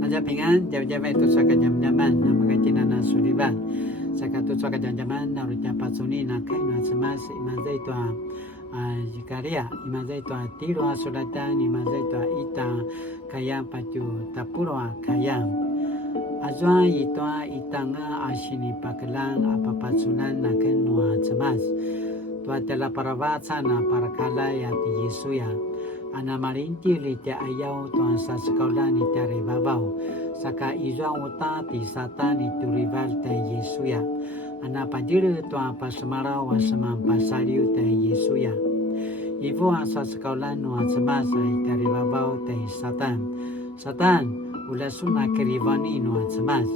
大家平安，jawab tu saka jam-jaman, nama kajina na suliban. Saka tu saka jam-jaman, na ruja pasuni na kai na semas imazai tua jikaria, imazai tua tirua sodatan, imazai tua ita kaya paju tapurua kaya. Azwa itoa itanga asini pakelang apa pasunan na kenua semas. Tua tela paravatsa na parakala ya ti Yesuya. Ana marinti li te ayau tuan sa sekolah ni te ribabau. Saka izwa uta ti sata ni tu rival te Yesuya. Ana pajiru tuan pasemara wa semam pasariu te Yesuya. Ibu asa sekolah nuan semasa te ribabau te satan. Satan ulasuna kerivani nuan semas.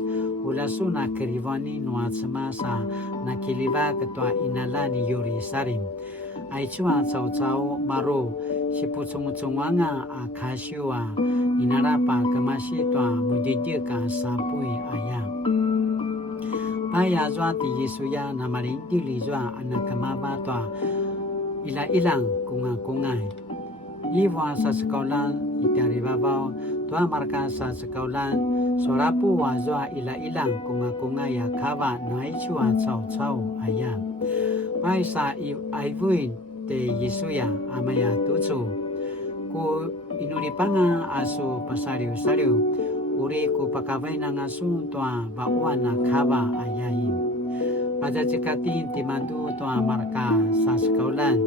Ulasuna kerivani nuan semasa na kiliva ketua inalani yuri sarim. Aichua cao maro si pucung-cungwanga akasiwa inarapa kemasi tua mujijika sapui ayam. Paya zwa ti Yesuya namarinti li zwa anak kemaba tua ilang kungai. Iwa sa sekolah itari babau tua marka sa sekolah sorapu wa zwa ilang kungai ya kava na aichua cao ayam. Pai sa aivuin te Yesuya amaya tutu ku inuripanga asu pasariu uri ku pakawai nang asu tua bawana kaba ayai pada cekatin timandu tua marka sa sekaulan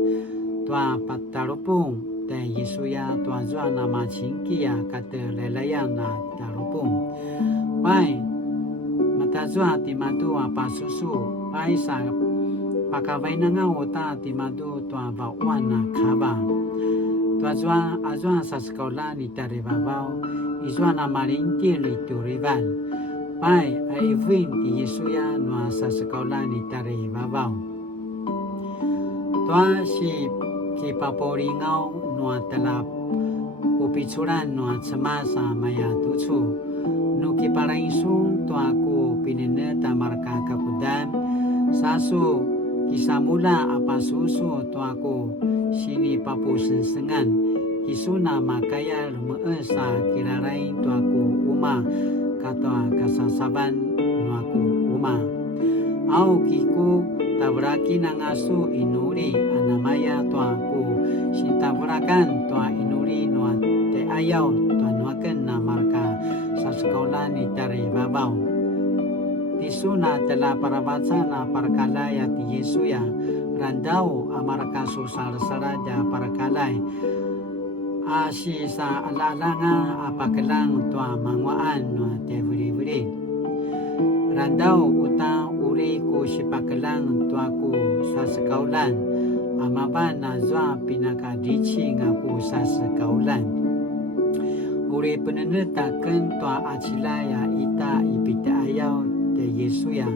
tua patarupung te Yesuya tua zwa nama cingkia kata lelayang na tarupung pai mata zwa timandu apa susu pai sa pakawai nanga ota timadu tua bawana kaba tua zwa azwa sa sekolah ni tare babau izwa na marinti li tu rival pai aivin ti Yesuya nua sa sekolah ni tare babau tua si ki papori ngau nua telap upicuran nua semasa maya tucu nuki paraisu tua ku pinene tamarka kapudan sasu kisah mula apa susu tuaku sini papu sensengan kisuna makaya meesa kirarai tuaku uma kata kasasaban nuaku uma au kiku tabraki nangasu inuri anamaya tuaku sintabrakan tua inuri nua te ayau tua nuaken namarka sa sekolah ni tari babau tisuna telah parabatsa na parakalaya ti Yesuya randau amaraka susar-saraja parakalay asi sa alalanga apakelang tua mangwaan no te buri-buri randau uta uri ku sipakelang tua ku sa sekaulan amaba na zwa pinakadici ngaku sa sekaulan uri penenetaken tua acilaya ita ipita ayau te Yesuya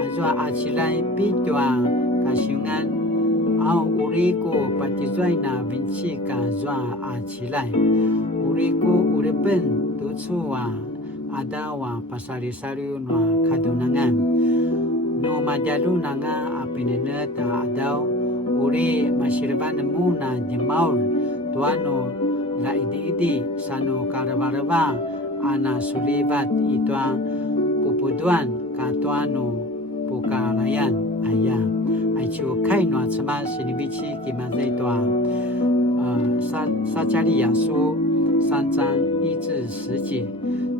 azwa acilai pitwa kasyungan au uriku patizwai na vincika zwa acilai uriku uripen tutsua adawa pasari-sari nua kadunangan no majalu nanga apineneta adau uri masirban muna dimaul tuano la idi sanu karbarba ana sulibat itwa pupuduan katuano pukalayan ayam aichu kainwa tsama sinibichi kimazai toa撒迦利亚书3章1至10节，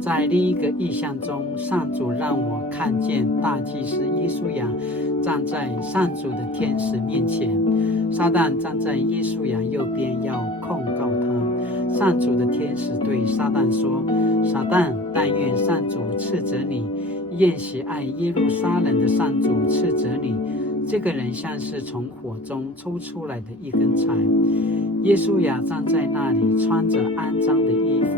在另一个意象中，上主让我看见大祭司耶稣亚站在上主的天使面前，撒旦站在耶稣亚右边要控告他。上主的天使对撒旦说：“撒旦，但愿上主斥责你，愿喜爱耶路撒冷的上主斥责你。这个人像是从火中抽出来的一根柴。”耶稣亚站在那里，穿着肮脏的衣服。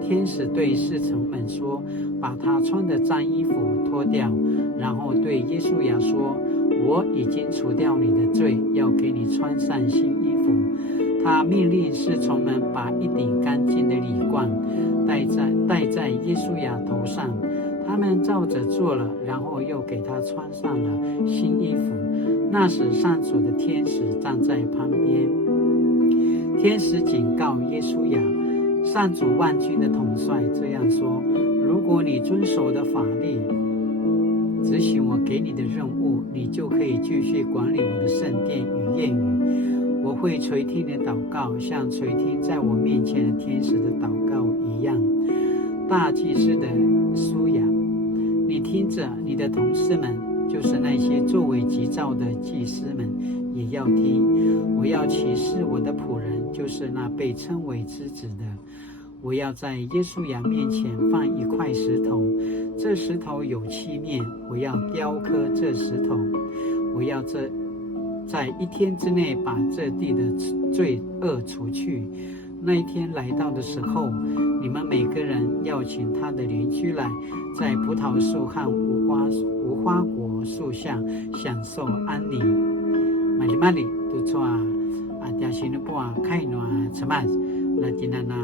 天使对侍从们说：“把他穿的脏衣服脱掉。”然后对耶稣亚说：“我已经除掉你的罪，要给你穿上新衣服。”他命令侍从们把一顶干净的礼冠戴在耶稣亚头上。他们照着做了，然后又给他穿上了新衣服。那时上主的天使站在旁边，天使警告耶稣亚：“上主万军的统帅这样说：如果你遵守我的法律，执行我给你的任务，你就可以继续管理我的圣殿与殿宇。我会垂听你的祷告，像垂听在我面前的天使的祷告一样。大祭司的舒雅，你听着，你的同事们，就是那些作为急躁的祭司们，也要听。我要启示我的仆人，就是那被称为之子的。我要在耶稣亚面前放一块石头，这石头有7面，我要雕刻这石头。我要在1天之内把这地的罪恶除去。那一天来到的时候，你们每个人要请他的邻居来，在葡萄树和无花果树下享受安宁。玛丽玛丽都错啊，家新的不啊，开诺什么？那今天呢？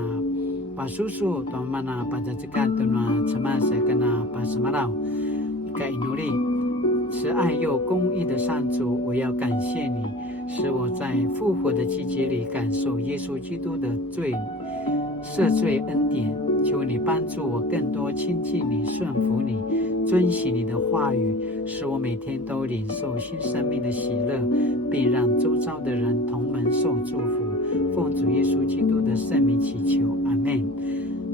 把叔叔短mana把这个的呢，什么是跟那把什么了？一个努力，慈爱又公义的上主，我要感谢你，使我在复活的季节里感受耶稣基督的赦罪恩典。求你帮助我更多亲近你、顺服你、遵行你的话语，使我每天都领受新生命的喜乐，并让周遭的人同门受祝福。奉主耶稣基督的圣名祈求，阿门。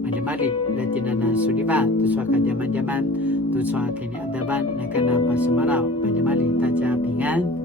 Mari-mari latinana suliba tuswa kajaman-jaman tuswa kini adaban nakana pasemarau. Mari-mari 大家平安。